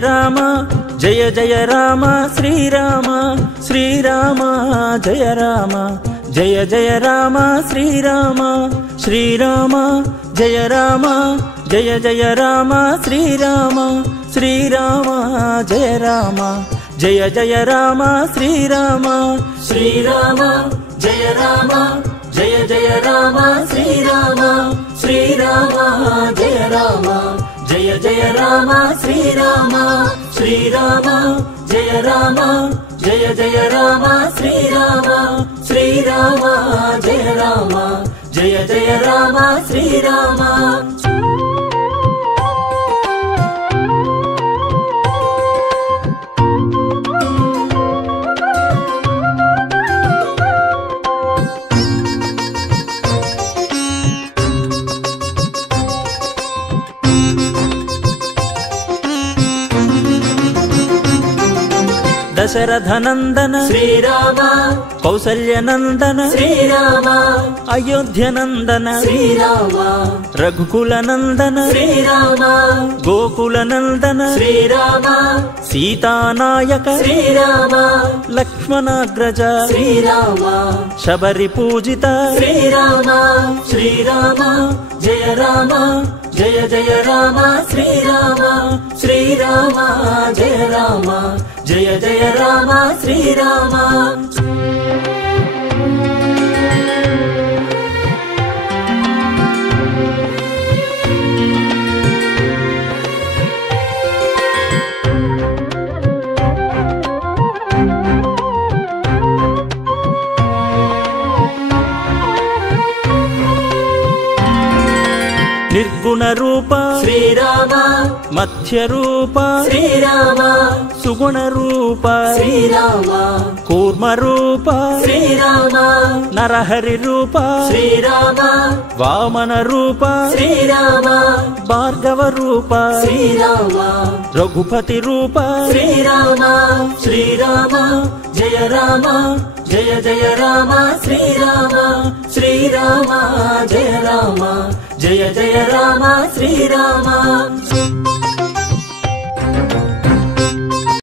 రామ జయ జయ రామ శ్రీరామ శ్రీరామ జయ రామ జయ జయ రామ శ్రీరామ శ్రీరామ జయ రామ జయ జయ రామ శ్రీరామ శ్రీరామ జయ రామ జయ జయ రామ శ్రీరామ శ్రీరామ జయ రామ జయ జయ రామ శ్రీరామ శ్రీరామ జయ రామ జయ జయ రామ శ్రీరామ శ్రీరామ జయ రామ జయ జయ రామ శ్రీరామ శ్రీరామ జయ రామ జయ జయ రామ శ్రీరామ దశరథనందన శ్రీరామ కౌసల్యనందన శ్రీరామ అయోధ్యనందన శ్రీరామ రఘుకులనందన శ్రీరామ గోకులనందన శ్రీరామ సీతానాయక శ్రీరామ లక్ష్మణాగ్రజ శ్రీరామ శబరి పూజిత శ్రీరామ శ్రీరామ జయ రామ జయ జయ రామ శ్రీరామ శ్రీరామ జయ రామ జయ జయ రామ శ్రీరామ నిర్గుణ రూప శ్రీరామ మధ్య రూప శ్రీరామ సుగుణ రూప శ్రీరామ కూర్మ రూప శ్రీరామ నరహరి రూప శ్రీరామ వామన రూప శ్రీరామ భార్గవ రూప శ్రీరామ రఘుపతి రూప శ్రీరామ శ్రీరామ జయ రామ జయ జయ రామ శ్రీరామ శ్రీరామ జయ రామ జయ జయ రామ శ్రీరామ